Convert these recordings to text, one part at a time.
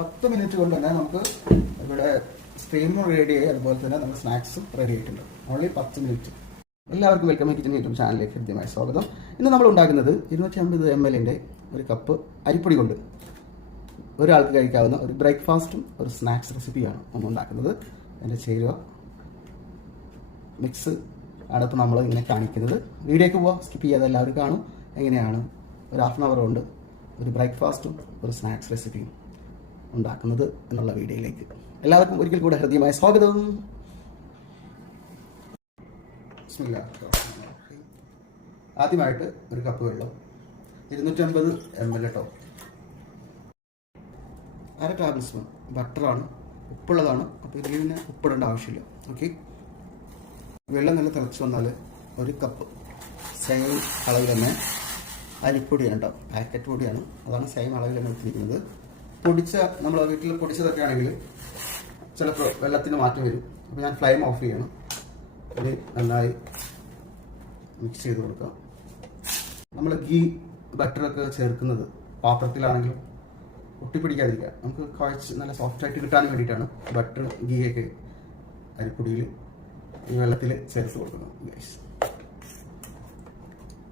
പത്ത് മിനിറ്റ് കൊണ്ട് തന്നെ നമുക്ക് ഇവിടെ സ്ട്രീമും റെഡിയായി അതുപോലെ തന്നെ നമ്മുടെ സ്നാക്സും റെഡി ആയിട്ടുണ്ട്. ഓൺലി പത്ത് മിനിറ്റ് എല്ലാവർക്കും വെൽക്കം കിച്ചൻ യൂട്യൂബ് ചാനലിലേക്ക് ഹൃദ്യമായ സ്വാഗതം. ഇന്ന് നമ്മൾ ഉണ്ടാക്കുന്നത് ഇരുന്നൂറ്റി അമ്പത് എം എല്ലിന്റെ ഒരു കപ്പ് അരിപ്പൊടി കൊണ്ട് ഒരാൾക്ക് കഴിക്കാവുന്ന ഒരു ബ്രേക്ക്ഫാസ്റ്റും ഒരു സ്നാക്സ് റെസിപ്പിയാണ് നമ്മൾ ഉണ്ടാക്കുന്നത്. എന്റെ ചേരുവ മിക്സ് ഇപ്പോൾ നമ്മൾ ഇങ്ങനെ കാണിക്കുന്നത്. വീഡിയോക്ക് പോവാം സ്കിപ്പ് ചെയ്യാതെ എല്ലാവരും കാണും. എങ്ങനെയാണ് ഒരു ഹാഫ് ആൻ അവർ കൊണ്ട് ഒരു ബ്രേക്ക്ഫാസ്റ്റും ഒരു സ്നാക്സ് റെസിപ്പിയും ഉണ്ടാക്കുന്നത് എന്നുള്ള വീഡിയോയിലേക്ക്. എല്ലാവർക്കും ഒരിക്കൽ കൂടെ ഹൃദ്യമായ സ്വാഗതം. ആദ്യമായിട്ട് ഒരു കപ്പ് വെള്ളം. ഇരുന്നൂറ്റമ്പത് എം എൽ കേട്ടോ അര ടേബിൾ സ്പൂൺ ബട്ടറാണ് ഉപ്പുള്ളതാണ്. അപ്പോൾ ഇതിന് ഉപ്പിടേണ്ട ആവശ്യമില്ല. ഓക്കെ വെള്ളം നല്ല തിളച്ച് വന്നാൽ ഒരു കപ്പ് സെയിം അളവിൽ തന്നെ അരിപ്പൊടിയാണ് കേട്ടോ പാക്കറ്റ് പൊടിയാണ്. അതാണ് സെയിം അളവിൽ തന്നെ എടുത്തിരിക്കുന്നത് പൊടിച്ച നമ്മൾ വീട്ടിൽ പൊടിച്ചതൊക്കെ ആണെങ്കിൽ ചിലപ്പോൾ വെള്ളത്തിന് മാറ്റം വരും. അപ്പോൾ ഞാൻ ഫ്ലെയിം ഓഫ് ചെയ്യണം. ഇത് നന്നായി മിക്സ് ചെയ്ത് കൊടുക്കാം നമ്മൾ ഗീ ബട്ടറൊക്കെ ചേർക്കുന്നത് പാത്രത്തിലാണെങ്കിലും ഒട്ടിപ്പിടിക്കാതിരിക്കുക. നമുക്ക് കുഴച്ച് നല്ല സോഫ്റ്റ് ആയിട്ട് കിട്ടാൻ വേണ്ടിയിട്ടാണ് ബട്ടർ ഗീ ഒക്കെ അരിപ്പൊടിയിൽ ഈ വെള്ളത്തിൽ ചേർത്ത് കൊടുക്കുന്നത്.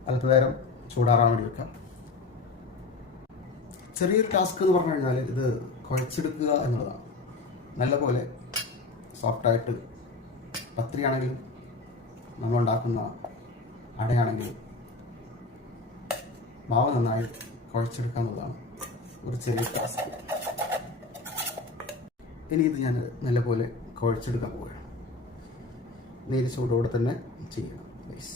അല്പനേരം ചൂടാറാൻ വേണ്ടി വെക്കാം. ചെറിയൊരു ടാസ്ക് എന്ന് പറഞ്ഞു കഴിഞ്ഞാൽ ഇത് കുഴച്ചെടുക്കുക എന്നുള്ളതാണ്. നല്ലപോലെ സോഫ്റ്റായിട്ട് പത്രിയാണെങ്കിലും നമ്മളുണ്ടാക്കുന്ന അടയാണെങ്കിലും മാവ് നന്നായി കുഴച്ചെടുക്കുക എന്നുള്ളതാണ് ഒരു ചെറിയ ടാസ്ക് ഇനി ഇത് ഞാൻ നല്ലപോലെ കുഴച്ചെടുക്കാൻ പോവുകയാണ്. നേരി ചൂടോടെ തന്നെ ചെയ്യണം പ്ലീസ്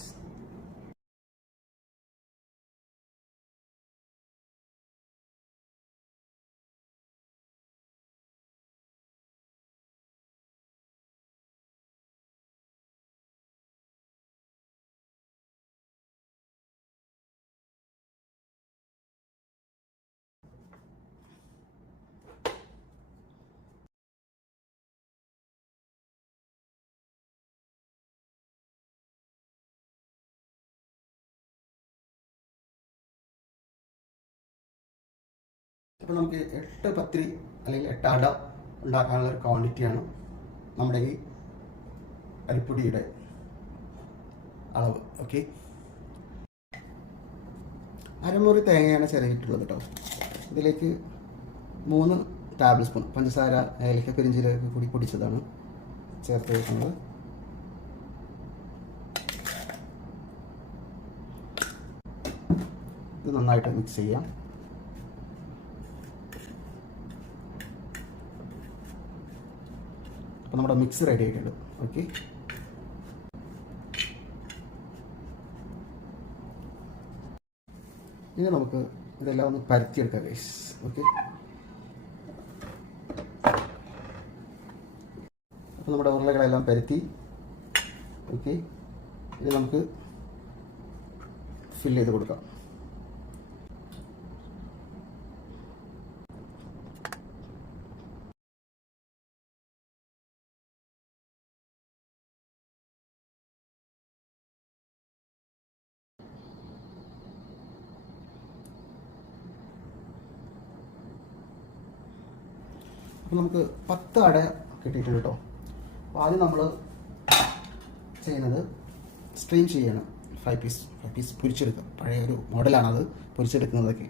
അപ്പോൾ നമുക്ക് എട്ട് പത്തിരി അല്ലെങ്കിൽ എട്ട് അട ഉണ്ടാക്കാനുള്ള ഒരു ക്വാണ്ടിറ്റിയാണ് നമ്മുടെ ഈ അരിപ്പൊടിയുടെ അളവ്. ഓക്കെ അരമുറി തേങ്ങയാണ് ചിരകിട്ടുള്ളത് കേട്ടോ. ഇതിലേക്ക് മൂന്ന് ടേബിൾ സ്പൂൺ പഞ്ചസാര ഏലക്ക പെരിഞ്ചീരക കൂടി പൊടിച്ചതാണ് ചേർത്ത് വെക്കുന്നത്. ഇത് നന്നായിട്ട് മിക്സ് ചെയ്യാം. അപ്പോൾ നമ്മുടെ മിക്സ് റെഡി ആയിട്ടുണ്ട്. ഓക്കെ ഇനി നമുക്ക് ഇതെല്ലാം ഒന്ന് പരത്തിയെടുക്കാം ഗൈസ് ഓക്കെ അപ്പോൾ നമ്മുടെ ഉരുളകളെല്ലാം പരത്തി. ഓക്കെ ഇത് നമുക്ക് ഫില്ല് ചെയ്ത് കൊടുക്കാം. അപ്പോൾ നമുക്ക് പത്ത് അട കിട്ടിയിട്ടുണ്ട് കേട്ടോ. അപ്പോൾ ആദ്യം നമ്മൾ ചെയ്യുന്നത് സ്ട്രീം ചെയ്യണം. ഫൈവ് പീസ് ഫൈവ് പീസ് പൊരിച്ചെടുക്കുക. പഴയ ഒരു മോഡലാണത് പൊരിച്ചെടുക്കുന്നതൊക്കെ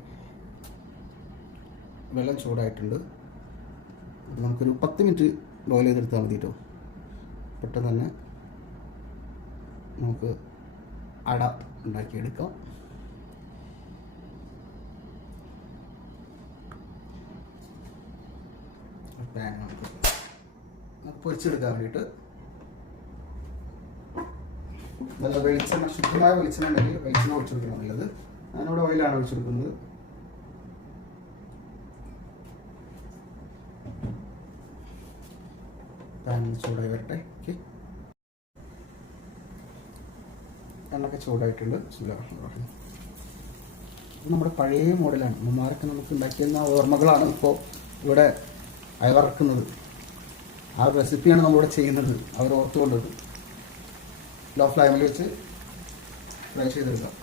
വെള്ളം ചൂടായിട്ടുണ്ട്. നമുക്കൊരു പത്ത് മിനിറ്റ് ബോയിൽ ചെയ്തെടുത്താൽ മതി കേട്ടോ. പെട്ടെന്ന് തന്നെ നമുക്ക് അട ഉണ്ടാക്കിയെടുക്കാം. പാൻ നമുക്ക് പൊരിച്ചെടുക്കാൻ വേണ്ടിയിട്ട്. നല്ല വെളിച്ചെണ്ണ ശുദ്ധമായ വെളിച്ചെണ്ണ ഉണ്ടെങ്കിൽ വെളിച്ചെണ്ണ ഒഴിച്ചെടുക്കണം നല്ലത്. ഞാനിവിടെ ഓയിലാണ് ഒഴിച്ചെടുക്കുന്നത്. ചൂടായി വരട്ടെ ഓക്കെ എണ്ണൊക്കെ ചൂടായിട്ടുണ്ട്. ഇത് നമ്മുടെ പഴയ മോഡലാണ്. അമ്മമാരൊക്കെ നമുക്ക് ഉണ്ടാക്കിയിരുന്ന ഓർമ്മകളാണ് ഇപ്പോൾ ഇവിടെ അയവറക്കുന്നത്. ആ റെസിപ്പിയാണ് നമ്മളിവിടെ ചെയ്യുന്നത്. അവർ ഓർത്തുകൊണ്ടത്. ലോ ഫ്ലാമിൽ വെച്ച് ഫ്രൈ ചെയ്തെടുക്കാം.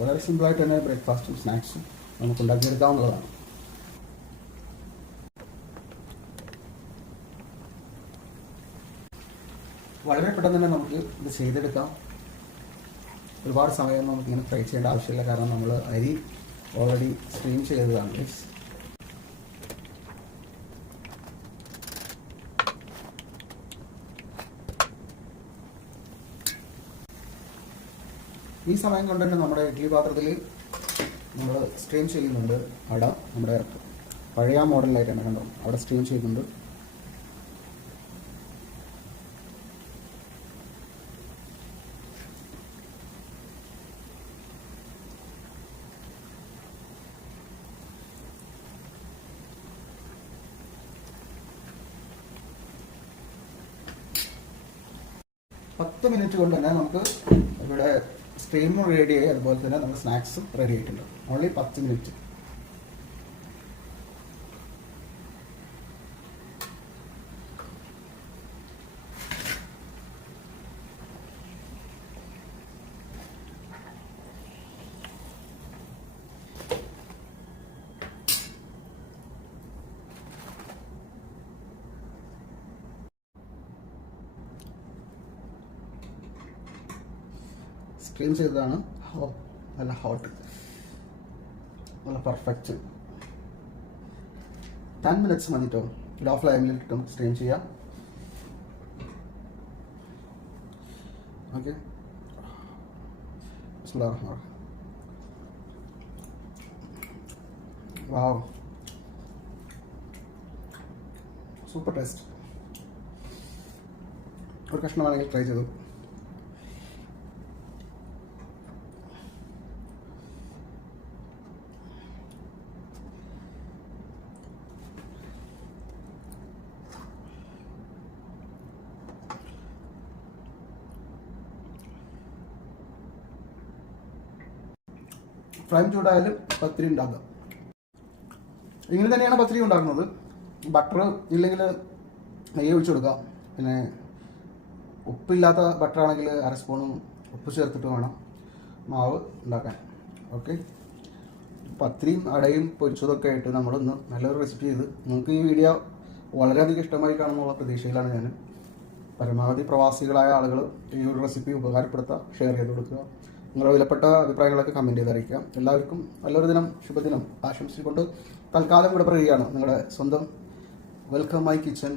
വളരെ സിമ്പിളായിട്ട് തന്നെ ബ്രേക്ക്ഫാസ്റ്റും സ്നാക്സും നമുക്ക് ഉണ്ടാക്കിയെടുക്കാവുന്നതാണ്. വളരെ പെട്ടെന്ന് തന്നെ നമുക്ക് ഇത് ചെയ്തെടുക്കാം. ഒരുപാട് സമയം നമുക്ക് ഇങ്ങനെ ഫ്രൈ ചെയ്യേണ്ട ആവശ്യമില്ല. കാരണം നമ്മൾ അരി ഓൾറെഡി സ്ട്രീം ചെയ്തതാണ്. ഈ സമയം കൊണ്ട് തന്നെ നമ്മുടെ ഇഡ്ഡലി പാത്രത്തിൽ നമ്മൾ സ്ട്രീം ചെയ്യുന്നുണ്ട്. അട നമ്മുടെ പഴയ മോഡലിലായിട്ടാണ് കണ്ടോ? അവിടെ സ്ട്രീം ചെയ്യുന്നുണ്ട്. പത്ത് മിനിറ്റ് കൊണ്ട് തന്നെ നമുക്ക് ഇവിടെ സ്ട്രീമും റെഡിയായി അതുപോലെ തന്നെ നമ്മുടെ സ്നാക്സും റെഡി ആയിട്ടുണ്ട്. ഓൺലി പത്ത് മിനിറ്റ് സ്ട്രീം ചെയ്തതാണ്. നല്ല ഹോട്ട് നല്ല പെർഫെക്റ്റ് ടെൻ മിനിറ്റ്സ് മതിട്ടോ. ലോ ഫ്ലെയിമിൽ ഇട്ടും സ്ട്രീം ചെയ്യാം ഓക്കെ വാവ് സൂപ്പർ ടേസ്റ്റ് ഒരു കഷ്ണമാണെങ്കിൽ ട്രൈ ചെയ്തു. ഫ്രൈം ചൂടായാലും പത്തിരി ഉണ്ടാക്കാം. ഇങ്ങനെ തന്നെയാണ് പത്തിരി ഉണ്ടാക്കുന്നത്. ബട്ടർ ഇല്ലെങ്കിൽ നെയ്യ് ഒഴിച്ചു കൊടുക്കുക പിന്നെ ഉപ്പില്ലാത്ത ബട്ടർ ആണെങ്കിൽ അര സ്പൂണും ഉപ്പ് ചേർത്തിട്ട് വേണം. മാവ് ഉണ്ടാക്കാൻ. ഓക്കെ പത്തിരിയും അടയും പൊരിച്ചതൊക്കെ ആയിട്ട് നമ്മളൊന്ന് നല്ലൊരു റെസിപ്പി ചെയ്ത് നിങ്ങൾക്ക് ഈ വീഡിയോ വളരെയധികം ഇഷ്ടമായി കാണുമെന്നുള്ള പ്രതീക്ഷയിലാണ് ഞാൻ പരമാവധി പ്രവാസികളായ ആളുകൾ ഈ ഒരു റെസിപ്പി ഉപകാരപ്പെടുത്തുക ഷെയർ ചെയ്ത് കൊടുക്കുക. നിങ്ങളുടെ വിലപ്പെട്ട അഭിപ്രായങ്ങളൊക്കെ കമന്റ് ചെയ്ത് അറിയിക്കുക എല്ലാവർക്കും നല്ലൊരു ദിനം ശുഭദിനം ആശംസിച്ചുകൊണ്ട് തൽക്കാലം ഇവിടെ പറയുകയാണ് നിങ്ങളുടെ സ്വന്തം വെൽക്കം മൈ കിച്ചൻ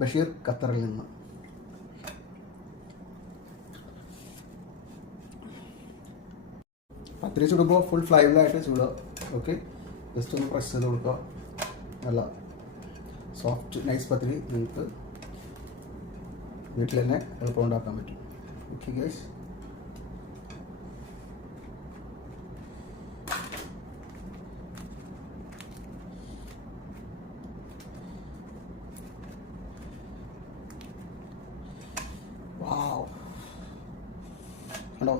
ബഷീർ ഖത്തറിൽ നിന്ന്. പത്തിരി ചുടുമ്പോൾ ഫുൾ ഫ്ലൈവിലായിട്ട് ചൂടുക. ഓക്കെ ജസ്റ്റ് ഒന്ന് പ്രസ് ചെയ്ത് കൊടുക്കുക. നല്ല സോഫ്റ്റ് നൈസ് പത്തിരി നിങ്ങൾക്ക് വീട്ടിൽ തന്നെ എളുപ്പം ഉണ്ടാക്കാൻ പറ്റും. ഓക്കെ ഗൈസ് വാവ് കണ്ടോ